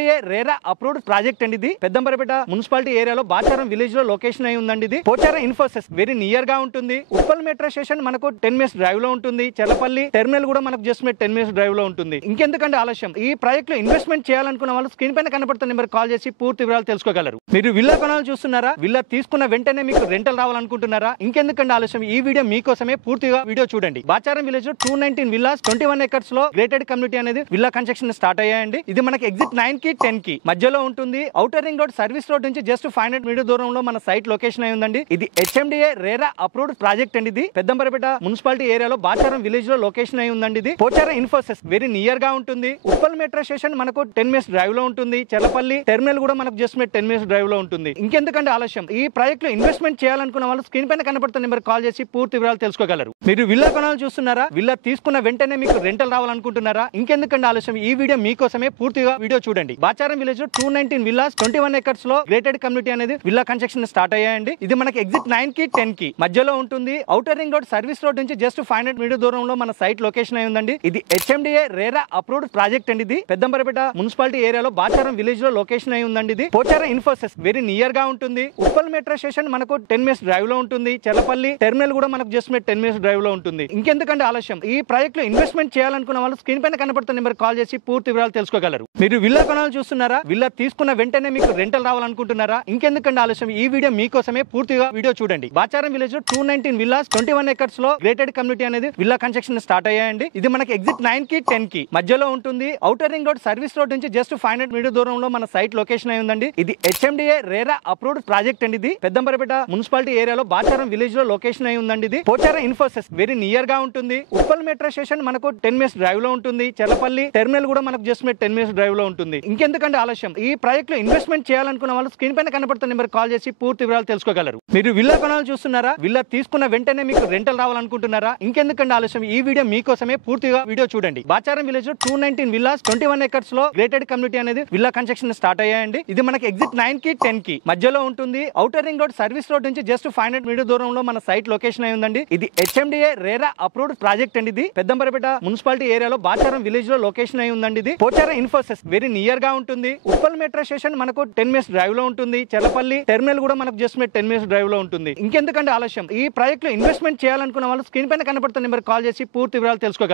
RERA approved project అండి. ఇది Peddamberpet municipality ఏరియాలో బాచారం విలేజ్ లో లొకేషన్ అయి ఉందండి. ఇది పోచారం ఇన్ఫోసిస్ వెరీ నియర్ గా ఉంటుంది. ఉప్పల్ మెట్రో స్టేషన్ మనకు 10 మినిట్స్ డ్రైవ్ లో ఉంటుంది. చెల్లపల్లి టెర్మినల్ కూడా మనకు జస్ట్ 10 మినిట్స్ డ్రైవ్ లో ఉంటుంది. ఇంకెందుకంటే ఆలస్యం, ఈ ప్రాజెక్ట్ లో ఇన్వెస్ట్మెంట్ చేయాలనుకున్న వాళ్ళు స్క్రీన్ పైన కనబడుతున్న నెంబర్ కాల్ చేసి పూర్తి వివరాలు తెలుసుకోగలరు. మీరు విల్లా కొనాలని చూస్తున్నారా? విల్లా తీసుకున్న వెంటనే మీకు రెంటల్ రావాలనుకుంటున్నారా? ఇంకెందుకంటే ఆలస్యం, ఈ వీడియో మీకోసమే. పూర్తిగా వీడియో చూడండి. బాచారం విలేజ్ లో 219 విల్లాస్ 21 ఎకర్స్ లో గ్రేటెడ్ కమ్యూనిటీ అనేది విల్లా కన్స్ట్రక్షన్ స్టార్ట్ అయ్యాయండి. ఇది మనకి ఎగ్జిట్ 9 కి 10 కి మధ్యలో ఉంటుంది. Outer ring road service road నుంచి జస్ట్ 500 మీటర్ దూరంలో మన సైట్ లొకేషన్ అయి ఉందండి. ఇది HMDA రేరా అప్రూవ్డ్ ప్రాజెక్ట్ అండి. ఇది పెద్దంబరపేట మున్సిపాలిటీ ఏరియాలో బాచారం విలేజ్ లో లొకేషన్ అయి ఉందండి. ఇది పోచారం ఇన్ఫోసిస్ వెరీ నియర్ గా ఉంటుంది. ఉప్పల్ మెట్రో స్టేషన్ మనకు 10 మినిట్స్ డ్రైవ్ లో ఉంటుంది. చెల్లపల్లి టెర్మినల్ కూడా మనకు జస్ట్ 10 మినిట్స్ డ్రైవ్ లో ఉంటుంది. ఇంకెందుకంటే ఆలస్యం, ఈ ప్రాజెక్ట్ లో ఇన్వెస్ట్మెంట్ చేయాలనుకున్న వాళ్ళు స్క్రీన్ పైన కనబడుతున్న నెంబర్ కాల్ చేసి పూర్తి వివరాలు తెలుసుకోగలరు. మీరు విల్లా కొనాలని చూస్తున్నారా? విల్లా తీసుకున్న వెంటనే మీకు రెంటల్ రావాలనుకుంటున్నారా? ఇంకెందుకంటే ఆలస్యం, ఈ వీడియో మీకోసమే. పూర్తిగా వీడియో చూడండి. బాచారం విలేజ్ లో 219 విల్లాస్ 21 ఎకర్స్ లో గ్రేటెడ్ కమ్యూనిటీ అనేది విల్లా కన్స్ట్రక్షన్ స్టార్ట్ అయ్యాయండి. ఇది మనకి ఎగ్జిట్ 9 కి 10 కి మధ్యలో ఉంటుంది. Outer ring road service road నుంచి జస్ట్ 500 మీటర్ దూరంలో మన సైట్ లొకేషన్ అయి ఉందండి. ఇది HMDA రేరా అప్రూవ్డ్ ప్రాజెక్ట్ అండి. ఇది పెద్దంబరపేట మున్సిపాలిటీ ఏరియాలో బాచారం విలేజ్ లో లొకేషన్ అయి ఉందండి. ఇది పోచారం ఇన్ఫోసిస్ వెరీ నియర్ గా ఉంటుంది. ఉప్పల్ మెట్రో స్టేషన్ మనకు 10 మినిట్స్ డ్రైవ్ లో ఉంటుంది. చెల్లపల్లి టెర్మినల్ కూడా మనకు జస్ట్ 10 మినిట్స్ డ్రైవ్ లో ఉంటుంది. ఇంకెందుకంటే ఆలస్యం, ఈ ప్రాజెక్ట్ లో ఇన్వెస్ట్మెంట్ చేయాలనుకున్న వాళ్ళు స్క్రీన్ పైన కనబడుతున్న నెంబర్ కాల్ చేసి పూర్తి వివరాలు తెలుసుకోగలరు. మీరు విల్లా కొనాలని చూస్తున్నారా? విల్లా తీసుకున్న వెంటనే మీకు రెంటల్ రావాలనుకుంటున్నారా? ఇంకెందుకంటే ఆలస్యం, ఈ వీడియో మీకోసమే. పూర్తిగా వీడియో చూడండి. బాచారం విలేజ్ లో 219 విల్లాస్ 21 ఎకర్స్ లో గ్రేటెడ్ కమ్యూనిటీ అనేది విల్లా కన్స్ట్రక్షన్ స్టార్ట్ అయ్యాయండి. ఇది మనకి ఎగ్జిట్ 9 కి 10 కి మధ్యలో ఉంటుంది. Outer ring road service road నుంచి జస్ట్ 500 మీటర్ దూరంలో మన సైట్ లొకేషన్ అయి ఉందండి. ఇది HMDA రేరా అప్రూవ్డ్ ప్రాజెక్ట్ అండి. ఇది పెద్దంబరపేట మున్సిపాలిటీ ఏరియాలో బాచారం విలేజ్ లో లొకేషన్ అయి ఉందండి. ఇది పోచారం ఇన్ఫోసిస్ వెరీ నియర్ గా ఉంటుంది. ఉప్పల్ మెట్రో స్టేషన్ మనకు 10 మినిట్స్ డ్రైవ్ లో ఉంటుంది. చెల్లపల్లి టెర్మినల్ కూడా మనకు జస్ట్ 10 మినిట్స్ డ్రైవ్ లో ఉంటుంది. ఇంకెందుకంటే ఆలస్యం, ఈ ప్రాజెక్ట్ లో ఇన్వెస్ట్మెంట్ చేయాలనుకున్న వాళ్ళు స్క్రీన్ పైన కనబడుతున్న నెంబర్ కాల్ చేసి పూర్తి వివరాలు తెలుసుకోగలరు. మీరు విల్లా కొనాలని చూస్తున్నారా? విల్లా తీసుకున్న వెంటనే మీకు రెంటల్ రావాలనుకుంటున్నారా? ఇంకెందుకంటే ఆలస్యం, ఈ వీడియో మీకోసమే. పూర్తిగా వీడియో చూడండి. బాచారం విలేజ్ లో 219 విల్లాస్ 21 ఎకర్స్ లో గ్రేటెడ్ కమ్యూనిటీ అనేది విల్లా కన్స్ట్రక్షన్ స్టార్ట్ అయ్యాయండి. ఇది మనకి ఎగ్జిట్ 9 కి 10 కి మధ్యలో ఉంటుంది. Outer ring road service road నుంచి జస్ట్ 500 మీటర్ దూరంలో మన సైట్ లొకేషన్ అయి ఉందండి. ఇది HMDA రేరా అప్రూవ్డ్ ప్రాజెక్ట్ అండి. ఇది పెద్దంబరపేట మున్సిపాలిటీ ఏరియాలో బాచారం విలేజ్ లో లొకేషన్ అయి ఉందండి. ఇది పోచారం ఇన్ఫోసిస్ వెరీ నియర్ గా ఉంటుంది. ఉప్పల్ మెట్రో స్టేషన్ మనకు 10 మినిట్స్ డ్రైవ్ లో ఉంటుంది. చెల్లపల్లి టెర్మినల్ కూడా మనకు జస్ట్ 10 మినిట్స్ డ్రైవ్ లో ఉంటుంది. ఇంకెందుకంటే ఆలస్యం, ఈ ప్రాజెక్ట్ లో ఇన్వెస్ట్మెంట్ చేయాలనుకున్న వాళ్ళు స్క్రీన్ పైన కనబడుతున్న నెంబర్ కాల్ చేసి పూర్తి వివరాలు తెలుసుకోగలరు.